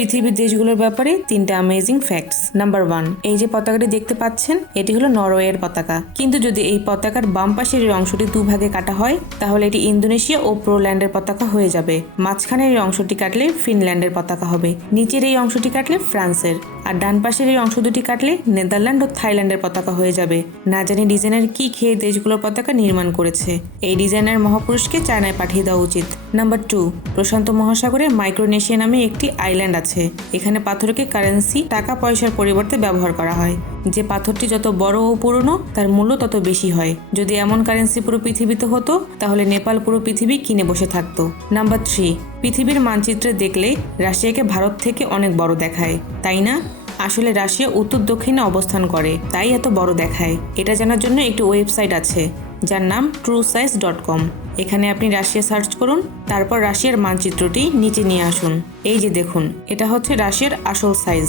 পৃথিবীর দেশগুলোর ব্যাপারে 3টা অ্যামেজিং ফ্যাক্টস। নাম্বার 1, এই যে পতাকাটি দেখতে পাচ্ছেন এটি হলো নরওয়ের পতাকা। কিন্তু যদি এই পতাকার বাম পাশের এই অংশটি দুভাগে কাটা হয় তাহলে এটি ইন্দোনেশিয়া ও পোল্যান্ডের পতাকা হয়ে যাবে। মাঝখানের এই অংশটি কাটলে ফিনল্যান্ডের পতাকা হবে, নিচের এই অংশটি কাটলে ফ্রান্সের, আর ডান পাশের এই অংশ দুটি কাটলে নেদারল্যান্ড ও থাইল্যান্ডের পতাকা হয়ে যাবে। না জানি ডিজাইনার কি খেয়ে দেশগুলোর পতাকা নির্মাণ করেছে। এই ডিজাইনার মহাপুরুষকে চায়নায় পাঠিয়ে দেওয়া উচিত। নাম্বার 2, প্রশান্ত মহাসাগরে মাইক্রোনেশিয়া নামে একটি আইল্যান্ড আছে। এখানে পাথরকে কারেন্সি, টাকা পয়সার পরিবর্তে ব্যবহার করা হয়। যে পাথরটি যত বড় ও পুরনো তার মূল্য তত বেশি হয়। যদি এমন কারেন্সি পুরো পৃথিবীতে হতো তাহলে নেপাল পুরো পৃথিবী কিনে বসে থাকতো। নাম্বার 3, পৃথিবীর মানচিত্রে দেখলে রাশিয়াকে ভারত থেকে অনেক বড় দেখায়, তাই না? আসলে রাশিয়া উত্তর দক্ষিণে অবস্থান করে, তাই এত বড় দেখায়। এটা জানার জন্য একটি ওয়েবসাইট আছে যার নাম truesize.com। এখানে আপনি রাশিয়া সার্চ করুন, তারপর রাশিয়ার মানচিত্রটি নিচে নিয়ে আসুন। এই যে দেখুন, এটা হচ্ছে রাশিয়ার আসল সাইজ।